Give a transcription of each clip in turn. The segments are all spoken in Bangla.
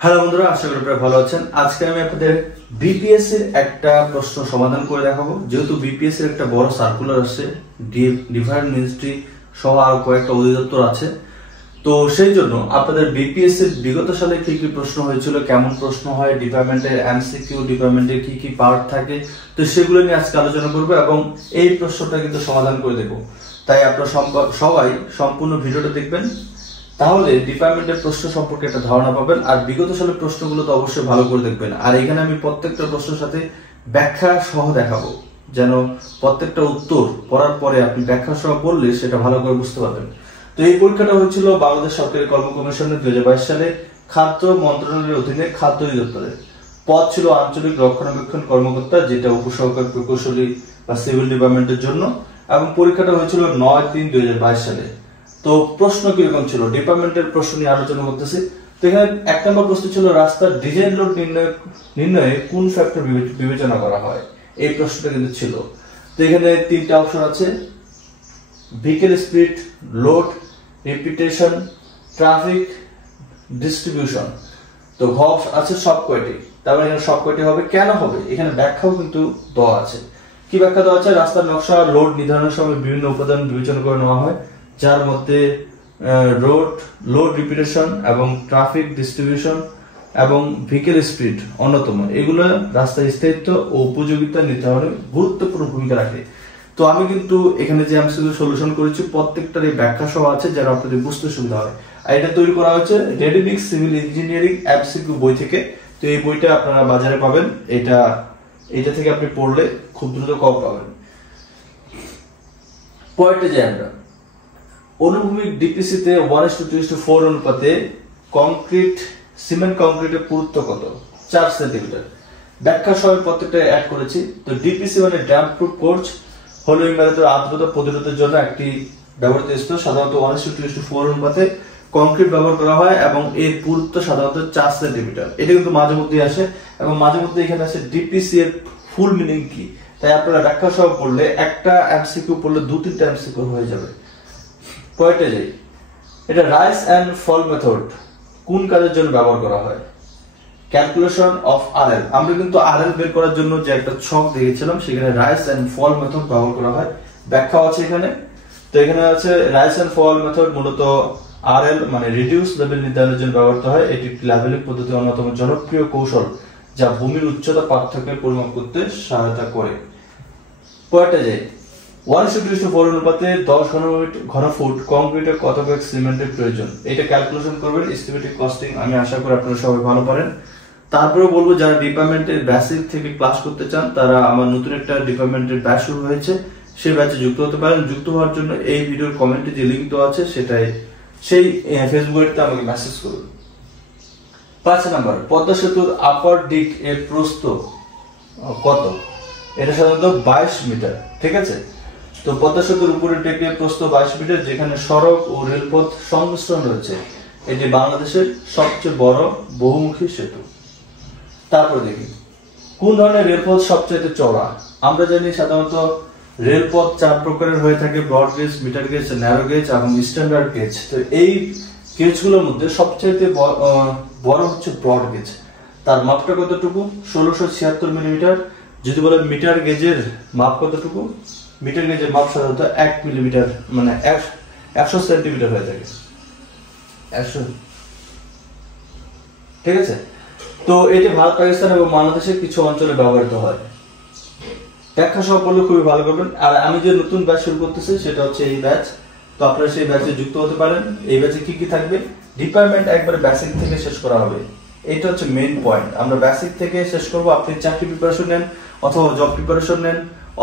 হ্যালো বন্ধুরা, আশা করি আপনারা ভালো আছেন। আজকে আমি আপনাদের বিপিএস এর একটা প্রশ্ন সমাধান করে দেখাবো। যেহেতু বিপিএস এর একটা বড় সার্কুলার আসছে, ডিফারেন্ট মিনিস্ট্রি সহ আরো কয়েকটা অধিদপ্তর আছে, তো সেই জন্য আপনাদের বিপিএস এর বিগত সালে কি কি প্রশ্ন হয়েছিল, কেমন প্রশ্ন হয়, ডিপার্টমেন্টের এমসিকিউ, ডিপার্টমেন্টের কি কি পার্ট থাকে, তো সেগুলো নিয়ে আজকে আলোচনা করবো এবং এই প্রশ্নটা কিন্তু সমাধান করে দেবো। তাই আপনারা সবাই সম্পূর্ণ ভিডিওটা দেখবেন, তাহলে ডিপার্টমেন্টের প্রশ্ন সম্পর্কে একটা ধারণা পাবেন। আর বিগত সালের প্রশ্নগুলো তো অবশ্যই ভালো করে দেখবেন। আর এখানে আমি প্রত্যেকটা প্রশ্নের সাথে ব্যাখ্যা সহ দেখাবো, যেন প্রত্যেকটা উত্তর পড়ার পরে আপনি ব্যাখ্যা সহ পড়লে সেটা ভালো করে বুঝতে পারবেন। তো এই পরীক্ষাটা হয়েছিল বাংলাদেশ সরকারি কর্ম কমিশনের 2022 সালে খাদ্য মন্ত্রণালয়ের অধীনে খাদ্য অধিদপ্তরে। পদ ছিল আঞ্চলিক রক্ষণাবেক্ষণ কর্মকর্তা, যেটা উপসহকারী প্রকৌশলী বা সিভিল ডিপার্টমেন্টের জন্য, এবং পরীক্ষাটা হয়েছিল 9/3/2022 সালে। তো প্রশ্ন কিরকম ছিল, ডিপার্টমেন্টের প্রশ্ন নিয়ে আলোচনা করতেছি। তো এখানে 1 নম্বর প্রশ্ন ছিল রাস্তার ডিজাইন লোড নির্ণয়ে কোন ফ্যাক্টর বিবেচনা করা হয়, এই প্রশ্নটা কিন্তু ছিল। তো এখানে 3টা অপশন আছে: vehicle speed, load, repetition, traffic distribution. তো ঘ আছে সব কয়টি, তারপরে এখানে সব কয়টি হবে, কেন হবে, এখানে ব্যাখ্যাও কিন্তু দেওয়া আছে। কি ব্যাখ্যা দেওয়া আছে? রাস্তার নকশা লোড নির্ধারণের সময় বিভিন্ন উপাদান বিবেচনা করে নেওয়া হয়, যার মধ্যে লোড রিপিটেশন এবং ট্রাফিক ডিস্ট্রিবিউশন এবং ভেহিকেল স্পিড অন্যতম। এগুলো রাস্তার স্থায়িত্ব ও উপযোগিতা নির্ধারণে গুরুত্বপূর্ণ ভূমিকা রাখে। তো আমি কিন্তু এখানে যে এমসিকিউ সলিউশন করেছি প্রত্যেকটার এই ব্যাখ্যা সহ আছে, যেন আপনাদের বুঝতে সুবিধা হয়। আর এটা তৈরি করা হয়েছে রেডিমিক্স সিভিল ইঞ্জিনিয়ারিং এমসিকিউ বই থেকে। তো এই বইটা আপনারা বাজারে পাবেন, এটা থেকে আপনি পড়লে খুব দ্রুত কম পাবেন। পয়েন্টে যাই আমরা। অনুভূমিক ডিপিসিতে 1:2:4 অনুপাতে সিমেন্ট কংক্রিটের পুরুত্ব কত? 4 সেন্টিমিটার। ব্যাখ্যা সহ প্রত্যেকটা অ্যাড করেছি। তো ডিপিসি মানে ড্যাম্প প্রুফ কোর্স, হলো ইমারতের আর্দ্রতা প্রতিরোধের জন্য একটি ব্যবহৃত স্তর। সাধারণত 1:2:4 অনুপাতে কংক্রিট ব্যবহার করা হয় এবং এর পুরুত্ব সাধারণত 4 সেন্টিমিটার। এটা কিন্তু মাঝে মধ্যে আসে, এবং মাঝে মধ্যে এখানে আছে ডিপিসি এর ফুল মিনিং কি। তাই আপনারা ব্যাখ্যা সহ পড়লে একটা এমসিকিউ পড়লে 2-3টা এমসিকিউ হয়ে যাবে। পয়েন্টে যাই। এটা রাইস এন্ড ফল মেথড কোন কাজের জন্য ব্যবহার করা হয়? Calculation of RL. আমরা কিন্তু আরএল বের করার জন্য যে একটা ছক দেখেছিলাম, সেখানে রাইস এন্ড ফল মেথড ব্যবহার করা হয়, ব্যাখ্যা আছে এখানে। তো এখানে আছে রাইস এন্ড ফল মেথড মূলত আরএল মানে রিডিউস লেভেল নির্ধারণের জন্য ব্যবহৃত হয়। এটি একটি লেভেলিং পদ্ধতির অন্যতম জনপ্রিয় কৌশল, যা ভূমির উচ্চতা পার্থক্যের পরিমাপ করতে সহায়তা করে। পয়েন্টে যাই। 1:2:4 অনুপাতে 10 ঘনফুট কংক্রিটের কত ব্যাগ সিমেন্টের প্রয়োজন? এটা ক্যালকুলেশন করবেন, এস্টিমেটিভ কস্টিং। আমি আশা করি আপনারা সবাই ভালো পারেন। তারপরে বলবো, যারা ডিপার্টমেন্টের বেসিক থেকে ক্লাস করতে চান, তারা আমার নতুন একটা ডিপার্টমেন্টের ব্যাচ শুরু হয়েছে, সেই ব্যাচে যুক্ত হতে পারেন। যুক্ত হওয়ার জন্য এই ভিডিওর কমেন্টে যে লিংক দেওয়া আছে সেই ফেসবুকে আমাকে মেসেজ করুন। 5 নম্বর, পদ্মা সেতুর আপার ডিক এর প্রস্থ কত? এটা সাধারণত 22 মিটার। ঠিক আছে। তো পদ্মা সেতুর উপরের ডেকের প্রস্থ 22 মিটার, যেখানে সড়ক ও রেলপথ সংমিশ্রণ রয়েছে। এটি বাংলাদেশের সবচেয়ে বড় বহুমুখী সেতু। তারপর দেখি, কোন ধরনের রেলপথ সবচেয়ে চওড়া? আমরা জানি সাধারণত রেলপথ 4 প্রকারের হয়ে থাকে: broad gauge, meter gauge, narrow gauge এবং স্ট্যান্ডার্ড গেজ। তো এই গেজগুলোর মধ্যে সবচেয়ে বড় হচ্ছে ব্রড গেজ। তার মাপটা কতটুকু? 1676 মিলিমিটার। যদি বলে মিটার গেজের মাপ কতটুকু? মিটার গেজের মাপ সাধারণত 1 মিলিমিটার মানে 100 সেন্টিমিটার হয়ে থাকে। 100। ঠিক আছে। তো এটি ভারত, পাকিস্তান এবং বাংলাদেশের কিছু অঞ্চলে ব্যবহৃত হয়। ব্যাখ্যা সহ পড়লে খুবই ভালো করবেন। আর আমি যে নতুন ব্যাচ শুরু করতেছি সেটা হচ্ছে এই ব্যাচ। তো আপনারা সেই ব্যাচে যুক্ত হতে পারেন। এই ব্যাচে কি কি থাকবে? ডিপার্টমেন্ট একবারে বেসিক থেকে শেষ করা হবে, এটা হচ্ছে মেইন পয়েন্ট। আমরা বেসিক থেকে শেষ করব। আপনি চাকরি প্রিপারেশন নেন, অথবা জব প্রিপারেশন নেন,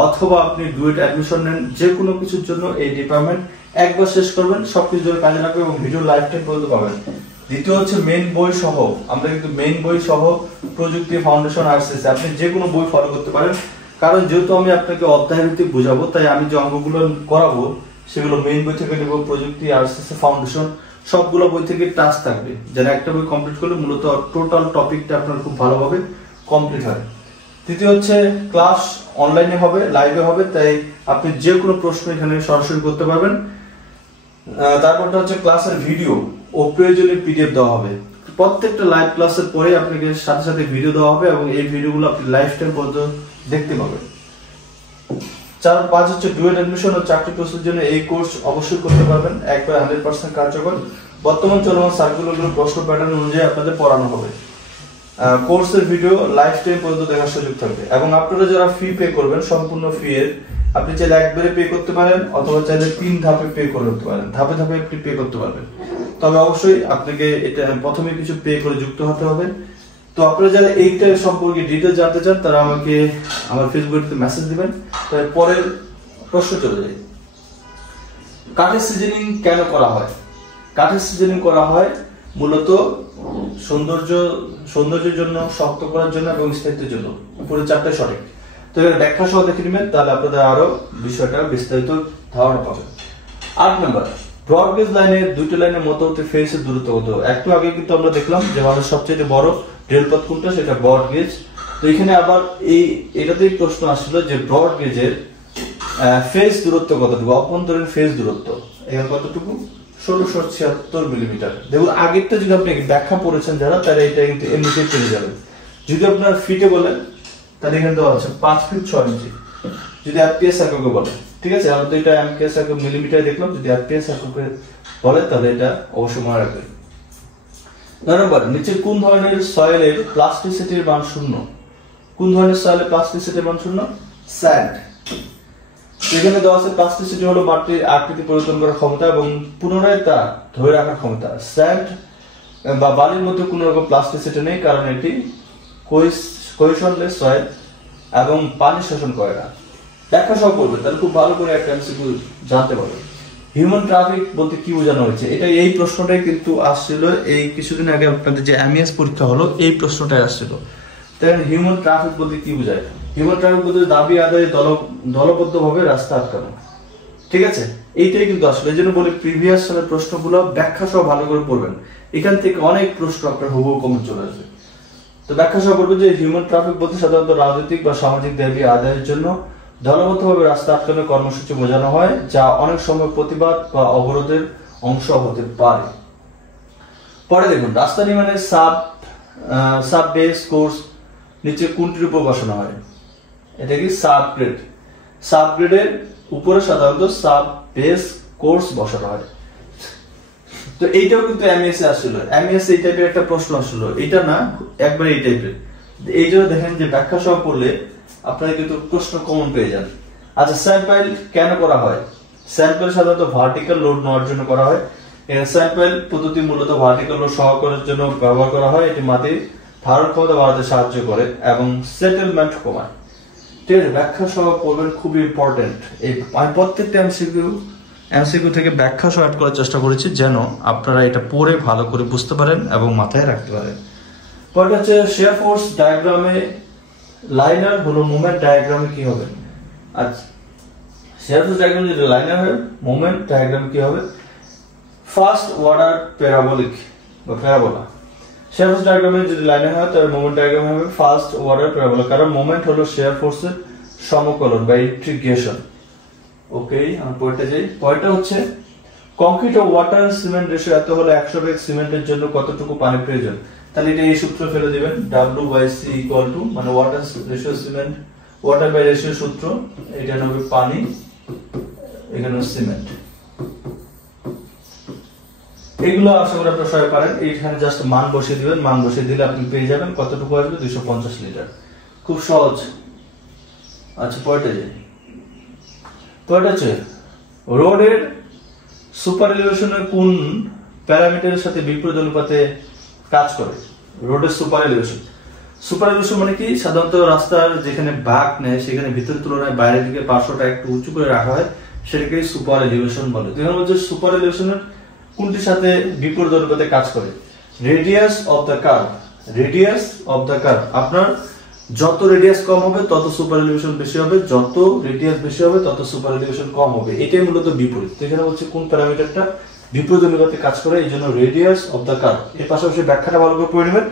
অথবা আপনি ডুয়েট অ্যাডমিশন নেন, যে কোনো কিছুর জন্য এই ডিপার্টমেন্ট একবার শেষ করবেন, সবকিছু জন্য কাজে লাগবে এবং ভিডিও লাইফ টাইম পর্যন্ত পাবেন। দ্বিতীয় হচ্ছে মেইন বই সহ, আমরা কিন্তু মেইন বই সহ প্রযুক্তি ফাউন্ডেশন আরসিসি, আপনি যে কোনো বই ফলো করতে পারেন। কারণ যেহেতু আমি আপনাকে অধ্যায় ভিত্তিক বুঝাবো, তাই আমি যে অঙ্কগুলো করাবো সেগুলো মেইন বই থেকে নেব। প্রযুক্তি, আরসিসি, ফাউন্ডেশন সবগুলো বই থেকে টাস্ক থাকবে, যেন একটা বই কমপ্লিট করলে মূলত টোটাল টপিকটা আপনার খুব ভালোভাবে কমপ্লিট হয়। তৃতীয় হচ্ছে ক্লাস অনলাইনে হবে, লাইভে হবে, তাই আপনি যে কোনো প্রশ্ন এখানে সরাসরি করতে পারবেন। তারপরটা হচ্ছে ক্লাসের ভিডিও ও প্রয়োজনীয় পিডিএফ দেওয়া হবে। প্রত্যেকটা লাইভ ক্লাসের পরে আপনাকে সাথে সাথে ভিডিও দেওয়া হবে এবং এই ভিডিওগুলো আপনি লাইফ টাইম পর্যন্ত দেখতে পাবেন। 4-5 হচ্ছে ডুয়েল অ্যাডমিশন ও চাকরি প্রস্তুতির জন্য এই কোর্স অবশ্যই করতে পারবেন, একবার 100% কার্যকর। বর্তমান চলমান সার্কুলারগুলোর প্রশ্ন প্যাটার্ন অনুযায়ী আপনাদের পড়ানো হবে। কোর্সের ভিডিও লাইফ টাইম পর্যন্ত দেখার সুযোগ থাকবে এবং আপনারা যারা ফি পে করবেন সম্পূর্ণ ফি এর আপনি চাইলে একবারে পে করতে পারেন অথবা চাইলে 3 ধাপে পে করতে পারেন, ধাপে ধাপে আপনি পে করতে পারবেন। তবে অবশ্যই আপনাকে এটা প্রথমে কিছু পে করে যুক্ত হতে হবে। তো আপনারা যারা এইটা সম্পর্কে ডিটেইলস জানতে চান তারা আমাকে আমার ফেসবুকে মেসেজ দিবেন। তার পরের প্রশ্ন চলে যাই, কাঠের সিজনিং কেন করা হয়? কাঠের সিজনিং করা হয় মূলত সৌন্দর্যের জন্য, শক্ত করার জন্য এবং স্থায়িত্বের জন্য। পুরো 4টা সঠিক। তো এর ব্যাখ্যা সহ দেখে নেবেন, তাহলে আপনাদের আরো বিষয়টা বিস্তারিত ধারণা পাবেন। 8 নাম্বার, ব্রড গেজ লাইনের দুইটা লাইনের মধ্যবর্তী ফেসের দূরত্ব কত? একটু আগে কিন্তু আমরা দেখলাম যে আমাদের সবচেয়ে বড় রেলপথ কোনটা, সেটা ব্রড গেজ। তো এখানে আবার এটাতেই প্রশ্ন আসছিল যে ব্রড গেজের ফেস দূরত্ব কতটুকু, অভ্যন্তরীণ ফেস দূরত্ব এখানে কতটুকু? 1676 মিলিমিটার। দেখুন আগেরটা যদি আপনি ব্যাখ্যা পড়েছেন যারা, তারা এটা কিন্তু এমনিতে পেয়ে যাবেন। যদি আপনার ফিটে বলেন তাহলে এখানে দেওয়া আছে 5 ফিট 6 ইঞ্চি। যদি আরপিএস এককে বলে, ঠিক আছে, আমরা তো এটা এমকেএস একক মিলিমিটার দেখলাম, যদি আরপিএস এককে বলে তাহলে এটা অবশ্যই মনে রাখবেন। 9 নম্বর, নিচের কোন ধরনের সয়েলের প্লাস্টিসিটির মান 0? কোন ধরনের সয়েলের প্লাস্টিসিটির মান 0? স্যান্ড। এখানে দেওয়া আছে প্লাস্টিসিটি হলো মাটির আকৃতি পরিবর্তন করার ক্ষমতা এবং পুনরায় তা ধরে রাখার ক্ষমতা। স্যান্ড বা বালির মধ্যে কোনো রকম প্লাস্টিসিটি নেই, কারণ এটি কোহেশনলেস সয়েল এবং পানি শোষণ করে না। ব্যাখ্যা সহ করবে তাহলে খুব ভালো করে একটা এমসিকিউ জানতে পারবে। হিউম্যান ট্রাফিক বলতে কি বোঝানো হয়েছে? এটা এই প্রশ্নটাই কিন্তু আসছিল এই কিছুদিন আগে আপনাদের যে এমইএস পরীক্ষা হলো, এই প্রশ্নটাই আসছিল। তাই হিউম্যান ট্রাফিক বলতে কি বোঝায়? হিউম্যান ট্রাফিক বলতে দাবি আদায়ে দলবদ্ধভাবে রাস্তা আটকানো, ঠিক আছে, এইটাই কিন্তু আসলে। এই জন্য বলি প্রিভিয়াস সালের প্রশ্নগুলো ব্যাখ্যা সহ ভালো করে পড়বেন, এখান থেকে অনেক প্রশ্ন আপনার হুবহু কমন চলে আসবে। তো ব্যাখ্যা সহ করবে যে হিউম্যান ট্রাফিক বলতে সাধারণত রাজনৈতিক বা সামাজিক দাবি আদায়ের জন্য দলবদ্ধভাবে রাস্তা আটকানোর কর্মসূচি বোঝানো হয়, যা অনেক সময় প্রতিবাদ বা অবরোধের অংশ হতে পারে। পরে দেখুন, রাস্তা নির্মাণের সাব বেস কোর্স নিচে কোনটির উপর বসানো হয়? এটা কি সাবগ্রেড। সাবগ্রেডের উপরে সাধারণত সাব বেস কোর্স বসানো হয়। তো এইটাও কিন্তু এমএস এ আসছিল, এমএস এই টাইপের একটা প্রশ্ন আসছিল, এটা না একবার এই টাইপের। এই জন্য দেখেন যে ব্যাখ্যা সহ পড়লে আপনারা কিন্তু প্রশ্ন কমন পেয়ে যান। আচ্ছা, স্যাম্পল কেন করা হয়? স্যাম্পল সাধারণত ভার্টিক্যাল লোড নেওয়ার জন্য করা হয়। স্যাম্পল পদ্ধতি মূলত ভার্টিক্যাল লোড সহ করার জন্য ব্যবহার করা হয়। এটি মাটির ধারণ ক্ষমতা বাড়াতে সাহায্য করে এবং সেটেলমেন্ট কমায়। ঠিক আছে, ব্যাখ্যা সহ পড়বেন, খুবই ইম্পর্টেন্ট। এই আমি প্রত্যেকটা এমসিকিউ থেকে ব্যাখ্যা সহ অ্যাড করার চেষ্টা করেছি যেন আপনারা এটা পড়ে ভালো করে বুঝতে পারেন এবং মাথায় রাখতে পারেন। পরটা হচ্ছে শেয়ার ফোর্স ডায়াগ্রামে লাইনার হলো মোমেন্ট ডায়াগ্রামে কি হবে? আচ্ছা, শেয়ার ফোর্স ডায়াগ্রামে যদি লাইনার হয়, মোমেন্ট ডায়াগ্রামে কি হবে? ফার্স্ট অর্ডার প্যারাবোলিক বা প্যারাবোলা। শেয়ার ফোর্স ডায়াগ্রামে যদি লাইনার হয় তাহলে মোমেন্ট ডায়াগ্রামে হবে ফার্স্ট অর্ডার প্যারাবোলা, কারণ মোমেন্ট হলো শেয়ার ফোর্সের সমকলন বা ইন্টিগ্রেশন। ওকে, আমরা পয়েন্টে যাই। পয়েন্টটা হচ্ছে কংক্রিট ও ওয়াটার সিমেন্ট রেশিও এত হলে 100 ব্যাগ সিমেন্টের জন্য কতটুকু পানি প্রয়োজন? তাহলে এটা এই সূত্র ফেলে দিবেন, W/C = মানে water ratio cement, water by ratio সূত্র, এটা হবে পানি, এখানে সিমেন্ট। এগুলো আশা করি আপনারা সবাই পারেন। এইখানে জাস্ট মান বসিয়ে দিবেন, মান বসিয়ে দিলে আপনি পেয়ে যাবেন কতটুকু আসবে, 250 লিটার। খুব সহজ। আচ্ছা, পয়েন্টে যাই। পয়েন্ট হচ্ছে রোডের সুপার এলিভেশনের কোন প্যারামিটারের সাথে বিপরীত অনুপাতে কাজ করে? রোডের সুপার এলিভেশন মানে কি? সাধারণত রাস্তার যেখানে বাঁক নেয় সেখানে ভিতরের তুলনায় বাইরের দিকে পার্শ্বটা একটু উঁচু করে রাখা হয়, সেটাকে সুপার এলিভেশন বলে। এখানে হচ্ছে সুপার এলিভেশনের কোনটির সাথে বিপরীত অনুপাতে কাজ করে? Radius of the curve. Radius of the curve, আপনার যত রেডিয়াস কম হবে তত সুপার এলিভেশন বেশি হবে, যত রেডিয়াস বেশি হবে তত সুপার এলিভেশন কম হবে। এটাই মূলত বিপরীত। তো এখানে হচ্ছে কোন প্যারামিটারটা বিপরীত অনুপাতে কাজ করে, এই জন্য রেডিয়াস অফ দ্য কার্ভ। এর পাশাপাশি ব্যাখ্যাটা ভালো করে পড়ে নেবেন,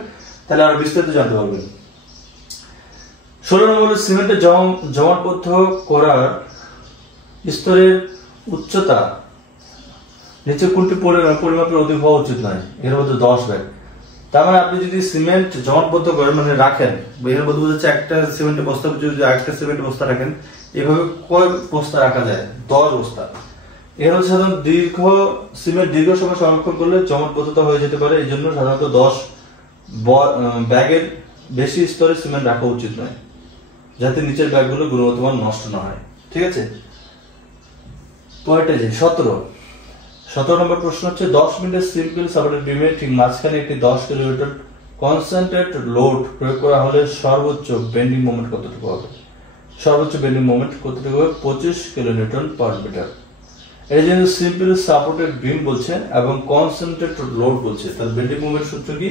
তাহলে আরো বিস্তারিত জানতে পারবেন। 16 নম্বরে সিমেন্টের জমাটবদ্ধ করার স্তরের উচ্চতা নিচে কোনটি পরিমাপের অধিক হওয়া উচিত নয়? এর মধ্যে 10 ব্যাগ। তার মানে আপনি যদি সিমেন্ট জমাটবদ্ধ করেন মানে রাখেন, এখানে বলতে বোঝাচ্ছে একটা সিমেন্টের বস্তা যদি একটা সিমেন্টের বস্তা রাখেন, এভাবে কয় বস্তা রাখা যায়? 10 বস্তা। এখানে হচ্ছে সাধারণত সিমেন্ট দীর্ঘ সময় সংরক্ষণ করলে জমাটবদ্ধতা হয়ে যেতে পারে, এই জন্য সাধারণত 10 ব্যাগের বেশি স্তরে সিমেন্ট রাখা উচিত নয়, যাতে নিচের ব্যাগগুলো গুণগত মান নষ্ট না হয়। ঠিক আছে, পরেরটা যে 17 নম্বর প্রশ্ন হচ্ছে 10 মিনিটের সিম্পল সাপোর্টেড বিমে ঠিক মাঝখানে একটি 10 কিলোমিটার কনসেন্ট্রেট লোড প্রয়োগ করা হলে সর্বোচ্চ বেন্ডিং মোমেন্ট কতটুকু হবে? সর্বোচ্চ বেন্ডিং মোমেন্ট কতটুকু হবে? 25 কিলোনিউটন পার মিটার। এটা যেহেতু সিম্পল সাপোর্টেড বিম বলছে এবং কনসেন্ট্রেট লোড বলছে, তাহলে বেন্ডিং মোমেন্ট সূত্র কি?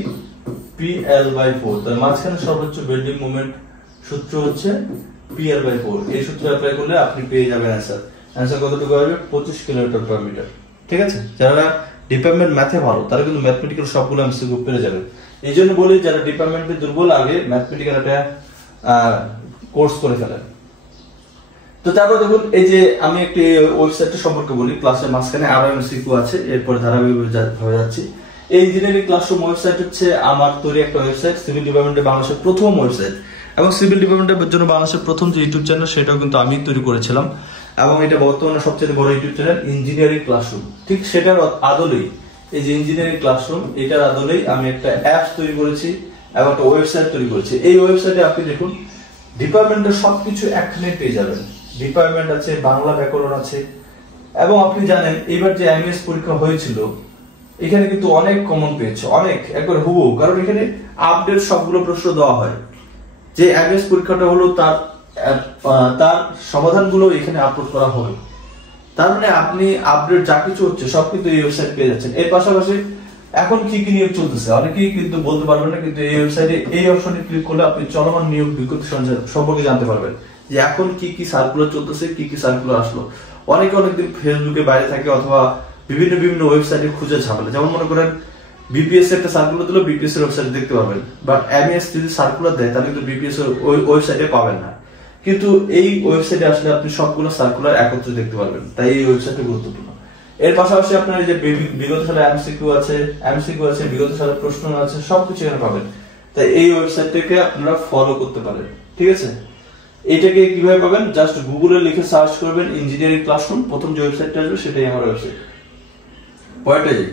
PL/4। তার মাঝখানে সর্বোচ্চ বেন্ডিং মোমেন্ট সূত্র হচ্ছে PL/4। এই সূত্র অ্যাপ্লাই করলে আপনি পেয়ে যাবেন অ্যান্সার কতটুকু হবে? 25 কিলোমিটার পার মিটার। ঠিক আছে, যারা ডিপার্টমেন্ট ম্যাথে ভালো তারা কিন্তু ম্যাথমেটিক্যাল সবগুলো এমসিকিউ পেরে যাবেন। এই জন্য বলি যারা ডিপার্টমেন্টে দুর্বল আগে ম্যাথমেটিক্যাল একটা কোর্স করে ফেলেন। তো তারপর দেখুন, এই যে আমি একটি ওয়েবসাইটটা সম্পর্কে বলি, ক্লাসের মাঝখানে আরো এমসিকিউ আছে, এরপর ধারাবাহিকভাবে যাচ্ছি। এই ইঞ্জিনিয়ারিং ক্লাসরুম ওয়েবসাইট হচ্ছে আমার তৈরি একটা ওয়েবসাইট, সিভিল ডিপার্টমেন্টের বাংলাদেশের প্রথম ওয়েবসাইট, এবং সিভিল ডিপার্টমেন্টের জন্য বাংলাদেশের প্রথম যে ইউটিউব চ্যানেল সেটাও কিন্তু আমি তৈরি করেছিলাম, এবং এটা বর্তমানে সবচেয়ে বড় ইউটিউব চ্যানেল ইঞ্জিনিয়ারিং ক্লাসরুম। ঠিক সেটার আদলেই, এই যে ইঞ্জিনিয়ারিং ক্লাসরুম, এটার আদলেই আমি একটা অ্যাপস তৈরি করেছি এবং একটা ওয়েবসাইট তৈরি করেছি। এই ওয়েবসাইটে আপনি দেখুন ডিপার্টমেন্টের সবকিছু একখানে পেয়ে যাবেন। ডিপার্টমেন্ট আছে, বাংলা ব্যাকরণ আছে, এবং আপনি জানেন এবার যে এমএস পরীক্ষা হয়েছিল এখানে কিন্তু অনেক কমন পেয়েছে, অনেক একবার হুবহু, কারণ এখানে আপডেট সবগুলো প্রশ্ন দেওয়া হয়। যে এমএস পরীক্ষাটা হলো তার সমাধানগুলো এখানে আপলোড করা হবে। তার মানে আপনি আপডেট যা কিছু হচ্ছে সব কিন্তু এই ওয়েবসাইট পেয়ে যাচ্ছেন। এর পাশাপাশি এখন কি কি নিয়োগ চলতেছে অনেকেই কিন্তু বলতে পারবেন না, কিন্তু এই ওয়েবসাইটে এই অপশনে ক্লিক করলে আপনি চলমান নিয়োগ বিজ্ঞপ্তি সম্পর্কে জানতে পারবেন, যে এখন কি কি সার্কুলার চলতেছে, কি কি সার্কুলার আসলো। অনেকে অনেকদিন ফেসবুকে বাইরে থাকে অথবা বিভিন্ন ওয়েবসাইটে খুঁজে ঝামেলা, যেমন মনে করেন বিপিএস একটা সার্কুলার দিল, বিপিএস এর ওয়েবসাইটে দেখতে পারবেন, বাট এমএস যদি সার্কুলার দেয় তাহলে কিন্তু বিপিএস এর ওয়েবসাইটে পাবেন না। কিন্তু এই ওয়েবসাইটে আসলে আপনি সবগুলো সার্কুলার একত্রে দেখতে পারবেন, তাই এই ওয়েবসাইটটা গুরুত্বপূর্ণ। এর পাশাপাশি আপনার এই যে বিগত সালের এমসিকিউ আছে, বিগত সালের প্রশ্ন আছে, সবকিছু এখানে পাবেন। তাই এই ওয়েবসাইটটাকে আপনারা ফলো করতে পারেন। ঠিক আছে, এটাকে কিভাবে পাবেন? জাস্ট গুগলে লিখে সার্চ করবেন ইঞ্জিনিয়ারিং ক্লাসরুম, প্রথম যে ওয়েবসাইটটা আসবে সেটাই আমার ওয়েবসাইট। পয়েন্টে যাই,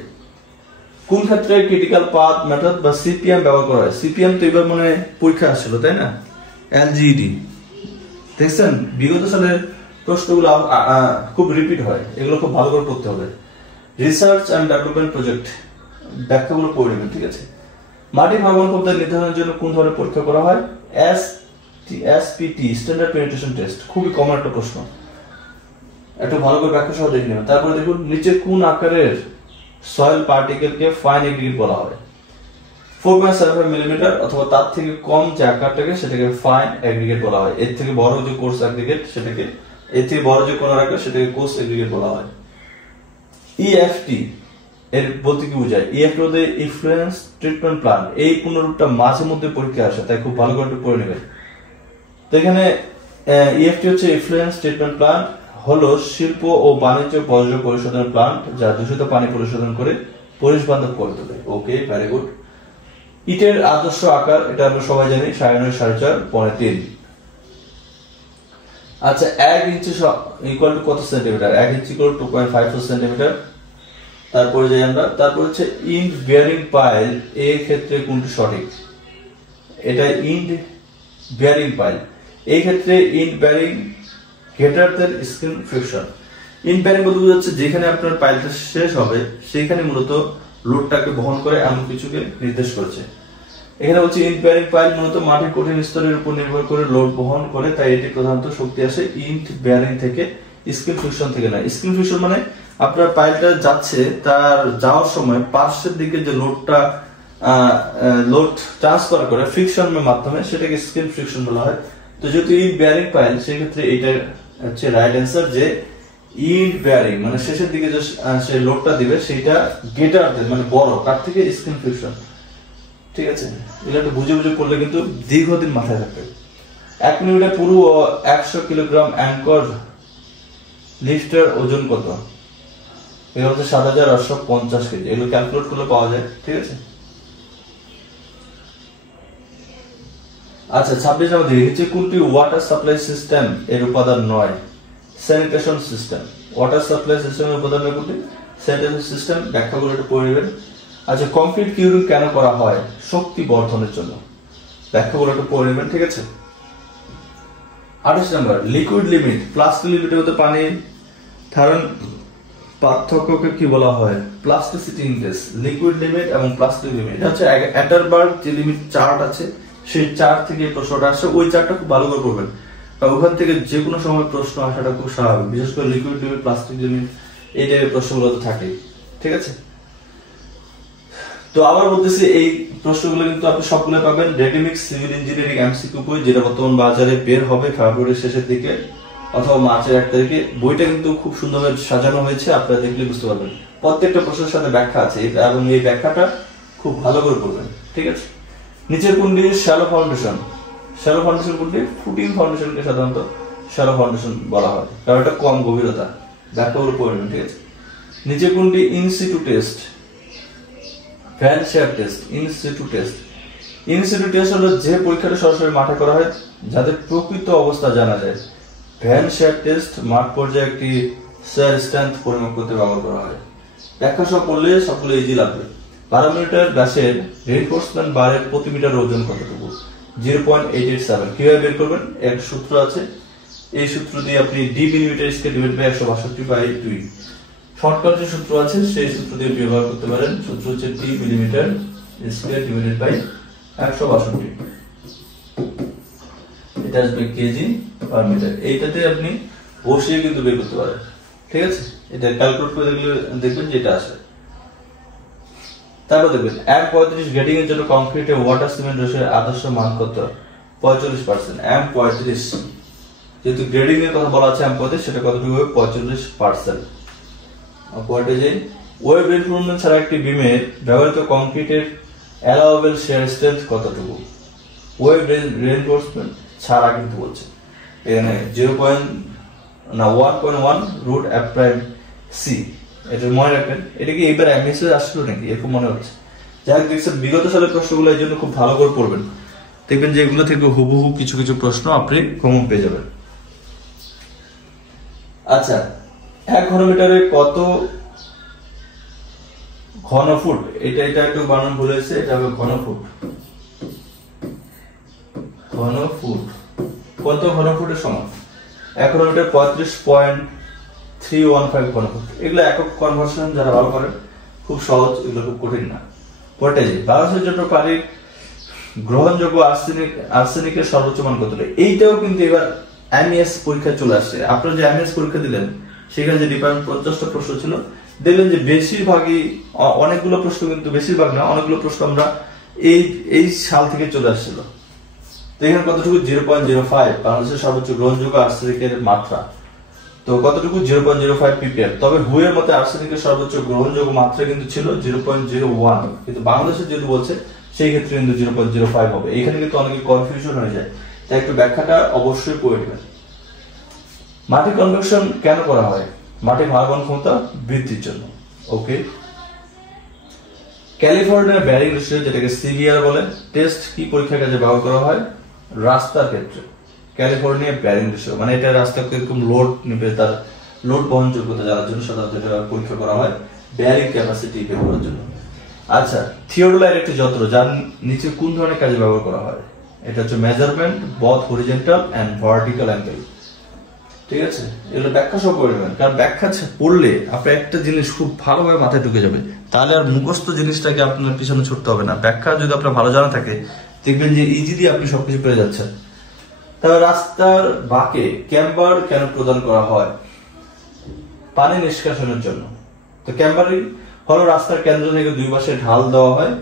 কোন ক্ষেত্রে ক্রিটিক্যাল পাথ মেথড বা সিপিএম ব্যবহার করা হয়? সিপিএম তো এবার মনে পরীক্ষা আসছিল, তাই না? এলজিইডি দেখছেন, বিগত সালের প্রশ্নগুলো খুব রিপিট হয়, এগুলো খুব ভালো করে পড়তে হবে। রিসার্চ এন্ড ডেভেলপমেন্ট প্রজেক্ট ব্যাখ্যাগুলো পড়ে নেবেন। ঠিক আছে, মাটি ভাঙন ক্ষমতা নির্ধারণের জন্য কোন ধরনের পরীক্ষা করা হয়? এসপিটি স্ট্যান্ডার্ড পেনিট্রেশন টেস্ট, খুবই কমন একটা প্রশ্ন, একটু ভালো করে ব্যাখ্যা সহ দেখে নেবেন। তারপরে দেখুন নিচে কোন আকারের সয়েল পার্টিকেলকে ফাইন এগ্রিগেট বলা হয়? 4.75 মিলিমিটার অথবা তার থেকে কম যে আকারটাকে সেটাকে ফাইন এগ্রিগেট বলা হয়। এর থেকে বড় যে কোর্স এগ্রিগেট সেটাকে, এর থেকে বড় যে কোন আকার সেটাকে কোর্স এগ্রিগেট বলা হয়। ইএফটি এর বলতে কি বোঝায়? ইএফটি বলতে ইনফ্লুয়েন্স ট্রিটমেন্ট প্ল্যান। এই পুনরূপটা মাঝে মধ্যে পরীক্ষা আসে, তাই খুব ভালো করে একটু পড়ে নেবেন। তো এখানে ইএফটি হচ্ছে ইনফ্লুয়েন্স ট্রিটমেন্ট প্ল্যান্ট, হলো শিল্প ও বাণিজ্য বর্জ্য পরিশোধন প্ল্যান্ট যা দূষিত পানি পরিশোধন করে পরিবেশ বান্ধব করে তোলে। ওকে, ভেরি গুড। ইটের আদর্শ আকার, এটা আমরা সবাই জানি 9.5, 4.5, 3.5। আচ্ছা, 1 ইঞ্চি ইকুয়াল টু কত centimetre? 1 inch equal to 2.54 centimetre. তারপরে যাই আমরা, তারপর হচ্ছে ইন্ড বিয়ারিং পাইল, এই ক্ষেত্রে কোনটি সঠিক? এটা ইন্ড বিয়ারিং পাইল, এই ক্ষেত্রে ইন্ড bearing greater than screen friction. ইন্ড bearing বলতে বোঝাচ্ছে যেখানে আপনার পাইলটা শেষ হবে সেইখানে মূলত লোডটাকে বহন করে এমন কিছুকে নির্দেশ করেছে। এখানে বলছে ইন্ড বিয়ারিং পাইল মূলত মাটির কঠিন স্তরের উপর নির্ভর করে লোড বহন করে, তাই এটি প্রধানত শক্তি আসে ইন্ড বিয়ারিং থেকে, স্ক্রিন ফ্রিকশন থেকে না। স্ক্রিন ফ্রিকশন মানে আপনার পাইলটা যাচ্ছে, তার যাওয়ার সময় পার্শ্বের দিকে যে লোড ট্রান্সফার করে ফ্রিকশনের মাধ্যমে, সেটাকে স্ক্রিন ফ্রিকশন বলা হয়। তো যেহেতু ইন্ড বিয়ারিং পাইল, সেক্ষেত্রে এটা হচ্ছে রাইট অ্যান্সার, যে ইন্ড বিয়ারিং মানে শেষের দিকে যে সে লোডটা দিবে সেটা গ্রেটার দেন মানে বড়, তার থেকে স্ক্রিন ফ্রিকশন। ঠিক আছে, এগুলো একটু বুঝে পড়লে কিন্তু দীর্ঘদিন মাথায় থাকবে। 1 মিনিটে পুরো 100 কিলোগ্রাম অ্যাঙ্কর লিফটের ওজন কত? এটা হচ্ছে 7850 কেজি। এগুলো ক্যালকুলেট করলে পাওয়া যায়। ঠিক আছে, আচ্ছা 26 নম্বর দেখি, নিচে কোনটি ওয়াটার সাপ্লাই সিস্টেম এর উপাদান নয়? Sanitation system. ওয়াটার সাপ্লাই সিস্টেমের উপাদান কোনটি? Sanitation system. ব্যাখ্যাগুলো একটু পড়ে নেবেন। আচ্ছা কংক্রিট কিউরিং কেন করা হয়? শক্তি বর্ধনের জন্য। ব্যাখ্যাগুলো একটু পড়ে নেবেন, ঠিক আছে। 28 নম্বর, লিকুইড লিমিট প্লাস্টিক লিমিটের মধ্যে পানি ধারণ পার্থক্যকে কি বলা হয়? Plasticity index. লিকুইড লিমিট এবং প্লাস্টিক লিমিট এটা হচ্ছে অ্যাটারবার্গ যে লিমিট চার্ট আছে সেই চার্ট থেকে প্রশ্নটা আসে, ওই চার্টটা খুব ভালো করে পড়বেন, কারণ ওখান থেকে যে কোনো সময় প্রশ্ন আসাটা খুব স্বাভাবিক, বিশেষ করে লিকুইড লিমিট প্লাস্টিক লিমিট এই টাইপের প্রশ্নগুলো তো থাকেই, ঠিক আছে। তো আবার বলতেছি এই প্রশ্নগুলো কিন্তু আপনি সবগুলো পাবেন রেডিমিক্স সিভিল ইঞ্জিনিয়ারিং এমসিকিউ বই, যেটা বর্তমান বাজারে বের হবে ফেব্রুয়ারির শেষের দিকে অথবা মার্চের 1 তারিখে। বইটা কিন্তু খুব সুন্দরভাবে সাজানো হয়েছে, আপনারা দেখলে বুঝতে পারবেন প্রত্যেকটা প্রশ্নের সাথে ব্যাখ্যা আছে এবং এই ব্যাখ্যাটা খুব ভালো করে পড়বেন, ঠিক আছে। নিচের কোনটি শ্যালো ফাউন্ডেশন? শ্যালো ফাউন্ডেশন কোনটি? ফুটিং ফাউন্ডেশনকে সাধারণত শ্যালো ফাউন্ডেশন বলা হয়, কারণ এটা কম গভীরতা। ব্যাখ্যাগুলো পড়বেন, ঠিক আছে। নিচে কোনটি in situ test? Van share test, institute test. Institute test হলো যে পরীক্ষাটা সরাসরি মাঠে করা হয় যাতে প্রকৃত অবস্থা জানা যায়। ভ্যান শেয়ার টেস্ট মাঠ পর্যায়ে একটি শেয়ার স্ট্রেংথ পরিমাপ করতে ব্যবহার করা হয়। ব্যাখ্যা সব পড়লে সবগুলো ইজি লাগবে। 12 মিটার ব্যাসের রিইনফোর্সমেন্ট বারের প্রতি মিটার ওজন কতটুকু? 0.887। কিভাবে বের করবেন? একটা সূত্র আছে, এই সূত্র দিয়ে আপনি D millimeter square divide by 162/2 shortcut যে সূত্র আছে সেই সূত্র দিয়ে ব্যবহার করতে পারেন। সূত্র হচ্ছে D millimeter square divided by 162, এটা আসবে কেজি পার মিটার। এইটাতে আপনি বসিয়ে কিন্তু বের করতে পারেন, ঠিক আছে। এটা ক্যালকুলেট করে দেখলে দেখবেন যেটা আসে। তারপর দেখবেন M35 গ্রেডিং এর জন্য কংক্রিটে ওয়াটার সিমেন্ট রেশিওর আদর্শ মান কত? 45%। M35 যেহেতু গ্রেডিং এর কথা বলা আছে M35 সেটা কতটুকু হবে? 45%। পয়েন্টে যে ওয়েব রিইনফোর্সমেন্ট ছাড়া একটি বিমের ব্যবহৃত কংক্রিটের অ্যালাউয়েবল শিয়ার স্ট্রেংথ কতটুকু? ওয়েব রিইনফোর্সমেন্ট ছাড়া কিন্তু বলছে এখানে 1.1 রুট এফ প্রাইম সি। এটা মনে রাখবেন। এটা কি এবার এমএসএ আসলো নাকি এরকম মনে হচ্ছে। যাই দেখছেন বিগত সালের প্রশ্নগুলো এই জন্য খুব ভালো করে পড়বেন, দেখবেন যে এগুলো থেকে হুবহু কিছু কিছু প্রশ্ন আপনি কমন পেয়ে যাবেন। আচ্ছা 1 ঘনমিটারে কত ঘন ফুট? এটা একটু বানান ভুল হয়েছে, এটা হবে ঘন ফুট। ঘন ফুট কত ঘন ফুটের সমান? 1 ঘনমিটার 35.315 ঘন ফুট। এগুলো একক কনভার্সন যারা ভালো করেন খুব সহজ, এগুলো খুব কঠিন না। পড়তে যে বাংলাদেশের জন্য পানির গ্রহণযোগ্য আর্সেনিকের সর্বোচ্চ মান কত? এইটাও কিন্তু এবার এমএস পরীক্ষা চলে আসছে। আপনারা যে এমএস পরীক্ষা দিলেন সেখানে যে ডিপার্টমেন্ট 50টা প্রশ্ন ছিল, দেখলেন যে বেশিরভাগই অনেকগুলো প্রশ্ন কিন্তু বেশিরভাগ না অনেকগুলো প্রশ্ন আমরা এই সাল থেকে চলে আসছিল। তো এখানে কতটুকু? 0.05 বাংলাদেশের সর্বোচ্চ গ্রহণযোগ্য আর্সেনিকের মাত্রা। তো কতটুকু? 0.05 ppm। তবে হুয়ের মতে আর্সেনিকের সর্বোচ্চ গ্রহণযোগ্য মাত্রা কিন্তু ছিল 0.01, কিন্তু বাংলাদেশে যেহেতু বলছে সেই ক্ষেত্রে কিন্তু 0.05 হবে। এখানে কিন্তু অনেকে কনফিউশন হয়ে যায়, তাই একটু ব্যাখ্যাটা অবশ্যই পড়ে নেবেন। মাটি কনভেকশন কেন করা হয়? মাটির ভারবহন ক্ষমতা বৃদ্ধির জন্য। ওকে। ক্যালিফোর্নিয়া ব্যারিং রেশিও যেটাকে সিবিআর বলে টেস্ট কি পরীক্ষার কাজে ব্যবহার করা হয়? রাস্তার ক্ষেত্রে। ক্যালিফোর্নিয়া ব্যারিং রেশিও মানে এটা রাস্তাকে এরকম লোড নেবে, তার লোড বহনযোগ্যতা জানার জন্য সাধারণত এটা পরীক্ষা করা হয় ব্যারিং ক্যাপাসিটি বের করার জন্য। আচ্ছা থিওডোলাইট একটি যন্ত্র যার নিচে কোন ধরনের কাজে ব্যবহার করা হয়? এটা হচ্ছে measurement both horizontal and vertical angle, ঠিক আছে। এগুলো ব্যাখ্যা সব পড়বেন, কারণ ব্যাখ্যা পড়লে আপনার একটা জিনিস খুব ভালোভাবে মাথায় ঢুকে যাবে, তাহলে আর মুখস্থ জিনিসটাকে আপনার পিছনে ছুটতে হবে না। ব্যাখ্যা যদি আপনার ভালো জানা থাকে দেখবেন যে ইজিলি আপনি সবকিছু পেয়ে যাচ্ছেন। তবে রাস্তার বাঁকে ক্যাম্বার কেন প্রদান করা হয়? পানি নিষ্কাশনের জন্য। তো ক্যাম্বারিং হলো রাস্তার কেন্দ্র থেকে দুই পাশে ঢাল দেওয়া হয়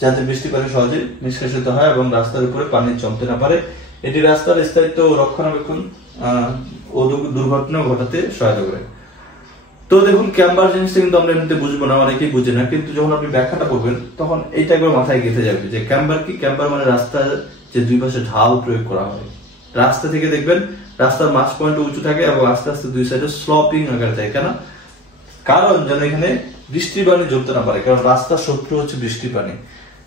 যাতে বৃষ্টি পানি সহজে নিষ্কাশিত হয় এবং রাস্তার উপরে পানি জমতে না পারে। এটি রাস্তার স্থায়িত্ব রক্ষণাবেক্ষণ ও দুর্ঘটনা ঘটাতে সহায়তা করে। তো দেখুন ক্যাম্বার জিনিসটা কিন্তু আমরা এমনিতে বুঝবো না, অনেকেই বুঝে না, কিন্তু যখন আপনি ব্যাখ্যাটা করবেন তখন এইটা একবার মাথায় গেঁথে যাবে যে ক্যাম্বার কি। ক্যাম্বার মানে রাস্তার যে দুই পাশে ঢাল প্রয়োগ করা হয়। রাস্তা থেকে দেখবেন রাস্তার মাঝ পয়েন্ট উঁচু থাকে এবং আস্তে আস্তে দুই সাইডে স্লপিং আকারে থাকে। কেন? কারণ যেন এখানে বৃষ্টির পানি জমতে না পারে, কারণ রাস্তার শত্রু হচ্ছে বৃষ্টির পানি।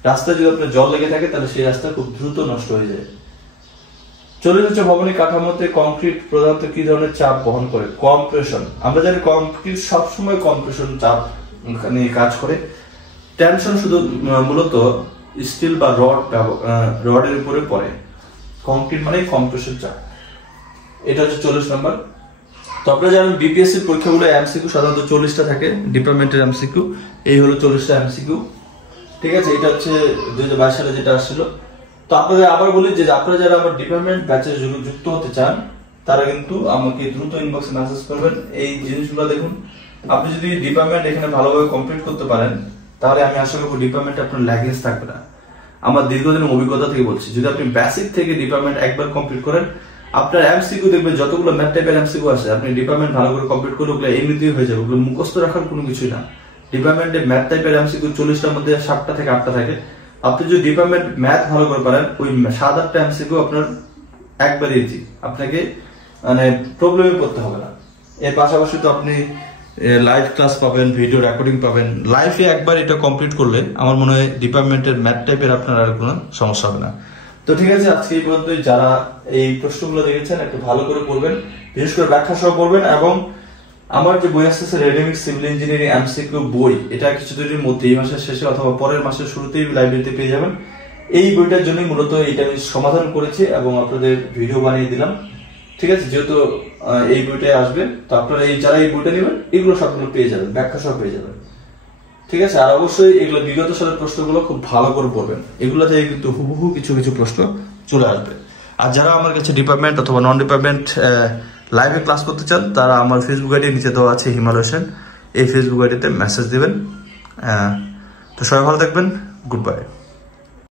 রাস্তায় যদি আপনার জল লেগে থাকে তাহলে সেই রাস্তা খুব দ্রুত নষ্ট হয়ে যায়। 40 হচ্ছে ভবনের কাঠামোতে কংক্রিট প্রধানত কি ধরনের চাপ বহন করে? কম্প্রেশন। আমরা জানি কংক্রিট সবসময় কম্প্রেশন চাপ নিয়ে কাজ করে। টেনশন শুধু মূলত স্টিল বা রডের উপরে পড়ে। কংক্রিট মানে কম্প্রেশন চাপ। এটা হচ্ছে 40 নম্বর। তো আপনারা জানেন বিপিএসসি পরীক্ষাগুলো এমসিকিউ সাধারণত 40টা থাকে, ডিপার্টমেন্টের এমসিকিউ। এই হলো 40টা এমসিকিউ, ঠিক আছে। এটা হচ্ছে 2022 সালে যেটা আসছিল। তো আপনাদের আবার বলি যে আপনারা যারা আমার ডিপার্টমেন্ট ব্যাচে যুক্ত হতে চান তারা কিন্তু আমাকে দ্রুত ইনবক্সে মেসেজ করবেন। এই জিনিসগুলো দেখুন, আপনি যদি ডিপার্টমেন্ট এখানে ভালোভাবে কমপ্লিট করতে পারেন তাহলে আমি আশা করবো ডিপার্টমেন্টে আপনার ল্যাগেজ থাকবে না। আমার দীর্ঘদিনের অভিজ্ঞতা থেকে বলছি, যদি আপনি বেসিক থেকে ডিপার্টমেন্ট একবার কমপ্লিট করেন, আপনার এমসিকিউ দেখবেন যতগুলো ম্যাথ টাইপের এমসিকিউ আছে, আপনি ডিপার্টমেন্ট ভালো করে কমপ্লিট করলে ওগুলো এমনিতেই হয়ে যাবে। ওগুলো মুখস্থ রাখার কোনো কিছুই না। ডিপার্টমেন্টে ম্যাথ টাইপের এমসিকিউ 40টার মধ্যে 7টা থেকে 8টা থাকে। আপনি যদি ডিপার্টমেন্ট ম্যাথ ভালো করে পারেন, ওই 7-8টা এমসিকিউ আপনার একবারে ইজি, আপনাকে মানে প্রবলেমে পড়তে হবে না। এর পাশাপাশি তো আপনি লাইভ ক্লাস পাবেন, ভিডিও রেকর্ডিং পাবেন। লাইভে একবার এটা কমপ্লিট করলে আমার মনে হয় ডিপার্টমেন্টের ম্যাথ টাইপের আপনার আর কোনো সমস্যা হবে না। তো ঠিক আছে, আজকে এই পর্যন্তই। যারা এই প্রশ্নগুলো দেখেছেন একটু ভালো করে পড়বেন, বিশেষ করে ব্যাখ্যা সহ পড়বেন। এবং আমার যে বই আসছে রেডিমিক সিভিল ইঞ্জিনিয়ারিং এমসিকিউ বই, এটা কিছুদিনের মধ্যে এই মাসের শেষে অথবা পরের মাসের শুরুতেই লাইব্রেরিতে পেয়ে যাবেন। এই বইটার জন্যই মূলত এটা আমি সমাধান করেছি এবং আপনাদের ভিডিও বানিয়ে দিলাম, ঠিক আছে। যেহেতু এই বইটাই আসবে, তো আপনারা যারা এই বইটা নেবেন এগুলো সবগুলো পেয়ে যাবেন, ব্যাখ্যা সহ পেয়ে যাবেন, ঠিক আছে। আর অবশ্যই এগুলো বিগত সালের প্রশ্নগুলো খুব ভালো করে পড়বেন, এগুলো থেকে কিন্তু হুবহু কিছু কিছু প্রশ্ন চলে আসবে। আর যারা আমার কাছে ডিপার্টমেন্ট অথবা নন ডিপার্টমেন্ট লাইভে ক্লাস করতে চান তারা আমার ফেসবুক আইডি নিচে দেওয়া আছে হিমালয় সেন, এই ফেসবুক আইডিতে মেসেজ দিবেন। তো সবাই ভালো থাকবেন, গুড বাই।